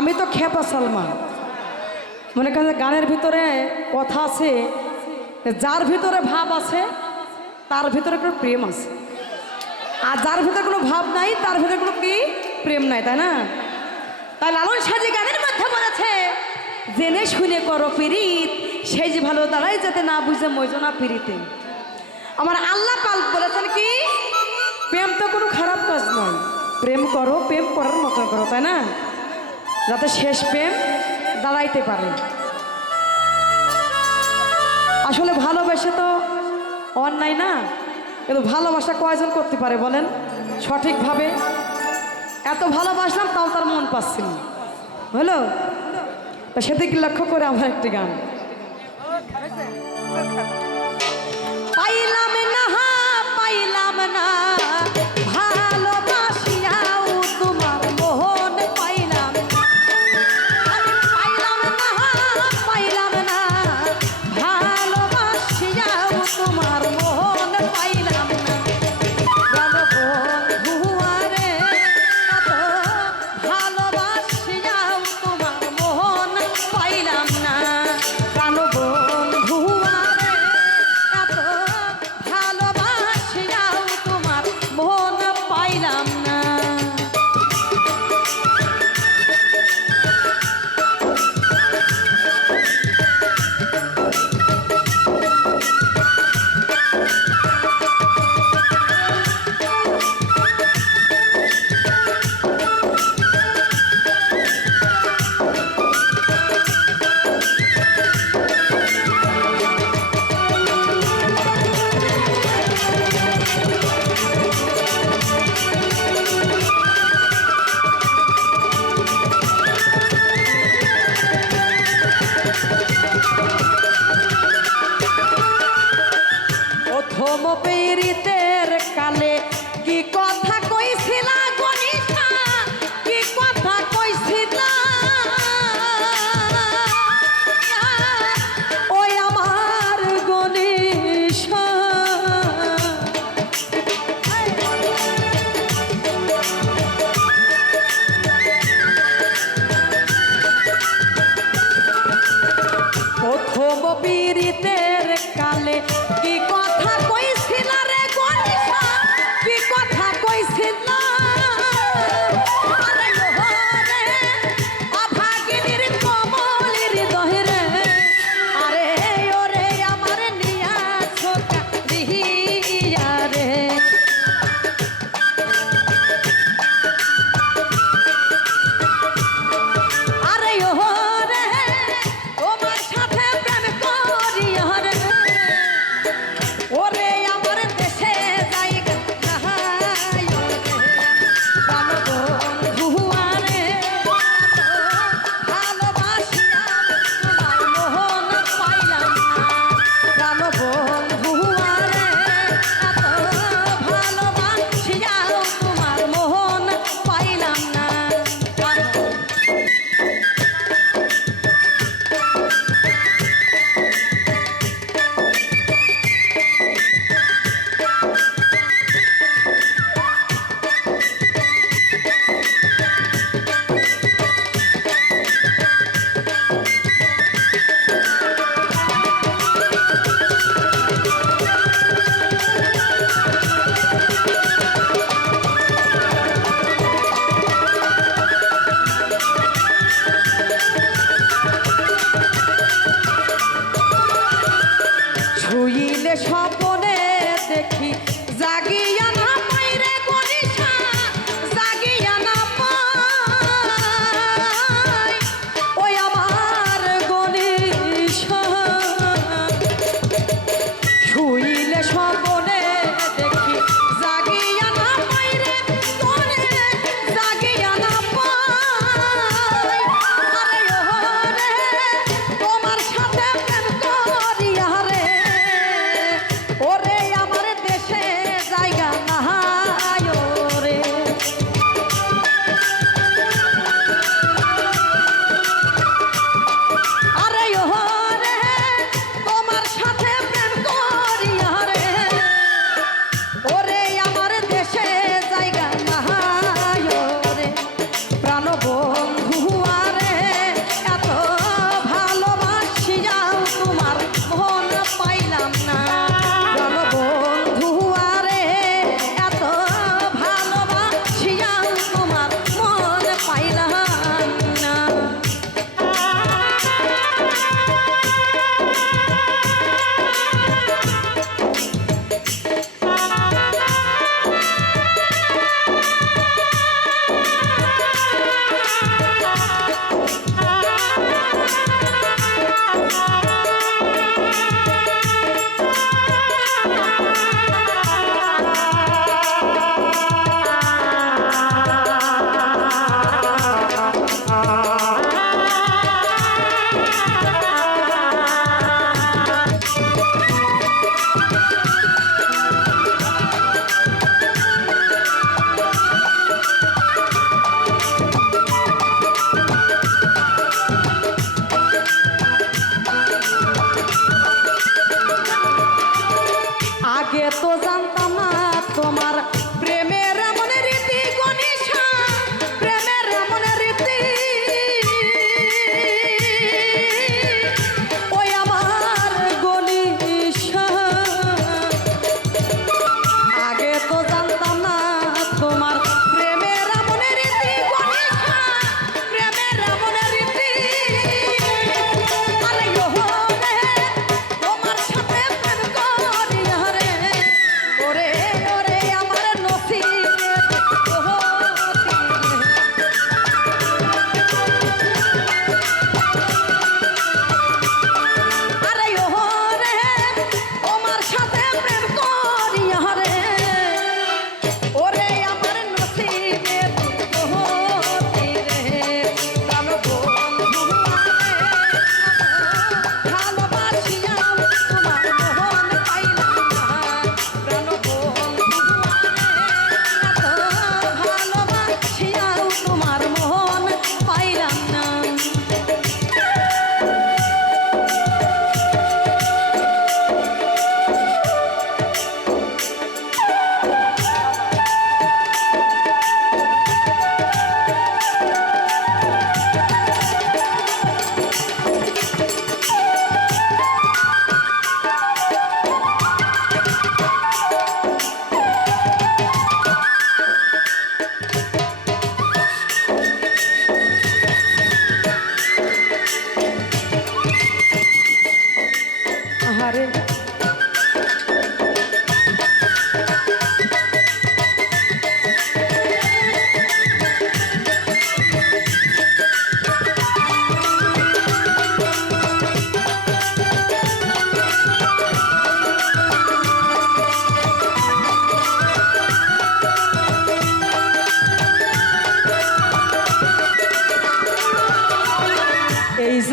আমি তো খেপা সালমান। মনে করেন গানের ভিতরে কথা আছে, যার ভিতরে ভাব আছে তার ভিতরে কোনো প্রেম আছে, আর যার ভিতরে কোনো ভাব নাই তার ভিতরে কোনো কি প্রেম নাই, তাই না? তাই লালন সাজি গানের মধ্যে বলেছে, জেনে শুনে করো পীড়িত, সেই যে ভালো দাঁড়াই যাতে না বুঝে মইজনা পীড়িতে। আমার আল্লাহ পাক বলেছেন কি, প্রেম তো কোনো খারাপ কাজ নয়, প্রেম করো, প্রেম করার মতো করো, তাই না? যাতে শেষ প্রেম দাঁড়াইতে পারে। আসলে ভালোবেসে তো অন্যায় না, কিন্তু ভালোবাসা কয়জন করতে পারে বলেন সঠিকভাবে? এত ভালোবাসলাম তাও তার মন পাচ্ছিল, হলো? তা সেদিকে লক্ষ্য করে আমার একটি গান। পাইলাম না, পাইলাম না ভালোবাসিয়াও তোমার মোহন পাইলাম, পাইলাম না, পাইলাম না ভালোবাসিয়াও তোমার মোহন পাইলাম না। প্রাণ বন্ধু আরে এত ভালোবাসিয়াও তোমার মোহন পাইলাম না। প্রাণ বন্ধু আরে এত ভালোবাসিয়াও তোমার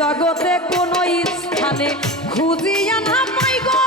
জগতে কোনো স্থানে খুঁজিয়া না পাই গো